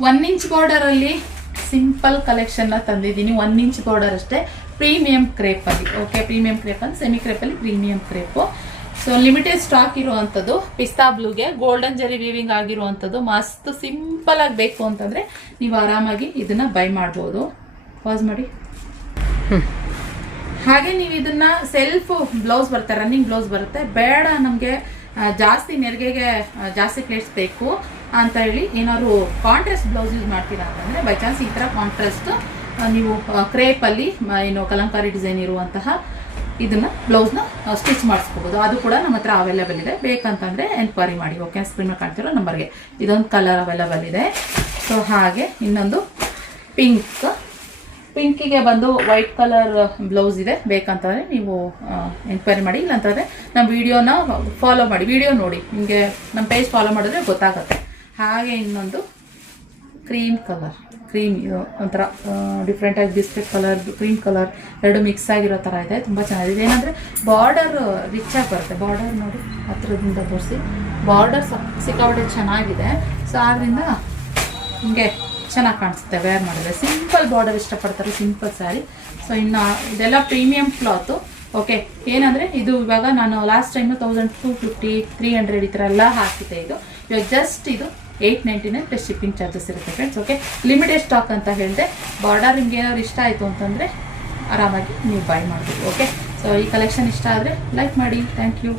1 inch ಬಾರ್ಡರಲ್ಲಿ simple ಕಲೆಕ್ಷನ್ನ ತಂದಿದ್ದೀನಿ. 1 inch border ಅಷ್ಟೇ, ಪ್ರೀಮಿಯಂ ಕ್ರೇಪಲ್ಲಿ. ಓಕೆ, ಪ್ರೀಮಿಯಂ ಕ್ರೇಪ್ ಅಂತ ಸೆಮಿ ಕ್ರೇಪಲ್ಲಿ premium crepe. So limited stock ಇರುವಂಥದ್ದು, ಪಿಸ್ತಾ ಬ್ಲೂಗೆ ಗೋಲ್ಡನ್ ಜರಿ ವೀವಿಂಗ್ ಆಗಿರುವಂಥದ್ದು. ಮಸ್ತ್ ಸಿಂಪಲ್ ಆಗಿ ಬೇಕು ಅಂತಂದರೆ ನೀವು ಆರಾಮಾಗಿ ಇದನ್ನು ಬೈ ಮಾಡ್ಬೋದು. ಪಾಸ್ ಮಾಡಿ. ಹಾಗೆ ನೀವು ಇದನ್ನ ಸೆಲ್ಫ್ ಬ್ಲೌಸ್ ಬರುತ್ತೆ, ರನ್ನಿಂಗ್ ಬ್ಲೌಸ್ ಬರುತ್ತೆ. ಬೇಡ ನಮಗೆ ಜಾಸ್ತಿ ನೆರಿಗೆಗೆ ಜಾಸ್ತಿ ಪ್ಲೇಟ್ಸ್ ಬೇಕು ಅಂತ ಹೇಳಿ ಏನಾದ್ರು ಕಾಂಟ್ರಾಸ್ಟ್ ಬ್ಲೌಸ್ ಯೂಸ್ ಮಾಡ್ತೀರಾ ಅಂತಂದರೆ, ಬೈ ಚಾನ್ಸ್ ಈ ಥರ ಕಾಂಟ್ರಾಸ್ಟ್ ನೀವು ಕ್ರೇಪಲ್ಲಿ ಏನು ಕಲಂಕಾರಿ ಡಿಸೈನ್ ಇರುವಂತಹ ಇದನ್ನ ಬ್ಲೌಸ್ನ ಸ್ಟಿಚ್ ಮಾಡಿಸ್ಕೋಬೋದು. ಅದು ಕೂಡ ನಮ್ಮ ಹತ್ರ ಅವೈಲೇಬಲ್ ಇದೆ. ಬೇಕಂತಂದರೆ ಎನ್ಕ್ವೈರಿ ಮಾಡಿ. ಓಕೆ, ಸ್ಕ್ರೀನ್ ಮೇಲೆ ಕಾಣ್ತಿರೋ ನಂಬರ್ಗೆ ಇದೊಂದು ಕಲರ್ ಅವೈಲೇಬಲ್ ಇದೆ. ಸೊ ಹಾಗೆ ಇನ್ನೊಂದು ಪಿಂಕಿಗೆ ಬಂದು ವೈಟ್ ಕಲರ್ ಬ್ಲೌಸ್ ಇದೆ. ಬೇಕಂತಂದರೆ ನೀವು ಎನ್ಕ್ವೈರಿ ಮಾಡಿ. ಇಲ್ಲಾಂತಂದರೆ ನಮ್ಮ ವಿಡಿಯೋನ ಫಾಲೋ ಮಾಡಿ, ವಿಡಿಯೋ ನೋಡಿ, ನಿಮಗೆ ನಮ್ಮ ಪೇಜ್ ಫಾಲೋ ಮಾಡಿದ್ರೆ ಗೊತ್ತಾಗುತ್ತೆ. ಹಾಗೆ ಇನ್ನೊಂದು ಕ್ರೀಮ್ ಕಲರ್, ಕ್ರೀಮ್ ಒಂಥರ ಡಿಫ್ರೆಂಟಾಗಿ ಬಿಸ್ಕೆಟ್ ಕಲರ್, ಕ್ರೀಮ್ ಕಲರ್ ಎರಡು ಮಿಕ್ಸ್ ಆಗಿರೋ ಥರ ಇದೆ. ತುಂಬ ಚೆನ್ನಾಗಿದೆ. ಏನಂದರೆ ಬಾರ್ಡರ್ ರಿಚ್ ಆಗಿ ಬರುತ್ತೆ. ಬಾರ್ಡರ್ ನೋಡಿ, ಹತ್ರದಿಂದ ತೋರಿಸಿ. ಬಾರ್ಡರ್ ಸಿಕ್ಕಾಪಟ್ಟೆ ಚೆನ್ನಾಗಿದೆ. ಸೊ ಆದ್ದರಿಂದ ಹಿಂಗೆ ಚೆನ್ನಾಗಿ ಕಾಣಿಸುತ್ತೆ ವೇರ್ ಮಾಡಿದ್ರೆ. ಸಿಂಪಲ್ ಬಾರ್ಡರ್ ಇಷ್ಟಪಡ್ತಾರೆ, ಸಿಂಪಲ್ ಸ್ಯಾರಿ. ಸೊ ಇನ್ನು ಇದೆಲ್ಲ ಪ್ರೀಮಿಯಂ ಕ್ಲಾತು. ಓಕೆ, ಏನಂದರೆ ಇದು ಇವಾಗ ನಾನು ಲಾಸ್ಟ್ ಟೈಮು 1250, 300 ಈ ಥರ ಎಲ್ಲ ಹಾಕಿದ್ದೆ. ಇವಾಗ ಜಸ್ಟ್ ಇದು 899 ಪ್ಲಸ್ ಶಿಪ್ಪಿಂಗ್ ಚಾರ್ಜಸ್ ಇರುತ್ತೆ ಫ್ರೆಂಡ್ಸ್. ಓಕೆ, ಲಿಮಿಟೆಡ್ ಸ್ಟಾಕ್ ಅಂತ ಹೇಳಿದೆ. ಬಾರ್ಡರ್ ನಿಮ್ಗೆ ಏನಾದ್ರು ಇಷ್ಟ ಆಯಿತು ಅಂತಂದರೆ ಆರಾಮಾಗಿ ನೀವು ಬೈ ಮಾಡ್ಬೋದು. ಓಕೆ, ಸೊ ಈ ಕಲೆಕ್ಷನ್ ಇಷ್ಟ ಆದರೆ ಲೈಕ್ ಮಾಡಿ. Thank you.